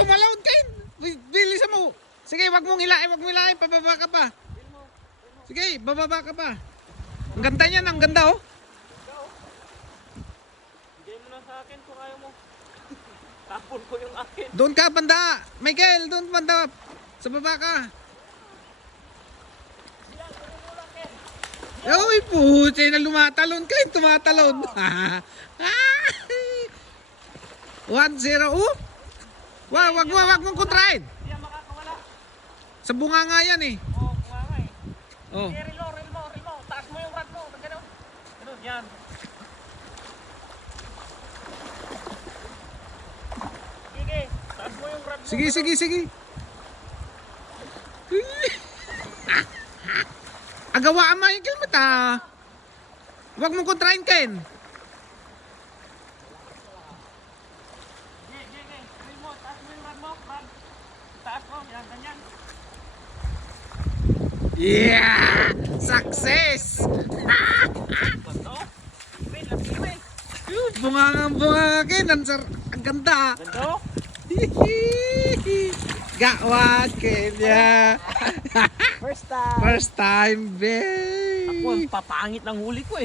tumalawad kayo. Bilisan mo. Sige, wag mong hilain, pababa ka pa. Sige, bababa ka pa. Ang ganda niyan, ang ganda oh. Bigay mo na sa akin kung ayaw mo. Tapon ko yung akin. Doon ka, banda. Michael, doon banda. Sa baba ka. Uy, puti na lumatalon kayo, tumatalon. 1-0. Oh. Wag mong kontrahin. Hindi yan makakawala. Sa bunga nga yan eh. Oo, nga nga eh. Oh. Sige, reel mo. Taas mo yung rod mo. Ganun. Ganun, yan. Sige, taas mo yung rod mo. Sige. Agawaan mo yung kilmat ah. Huwag mong kontrahin, Ken. Sige. Reel mo, taas mo yung rod mo. Rod. Taas mo, yan, ganyan. Yeah! Success! Ganda oh. Wait, laki mo eh. Bunga, Ken. Ang ganda. Ganda oh. Gawad, Ken. Yeah. First time. First time, babe. Ako, ang papangit ng huli ko eh.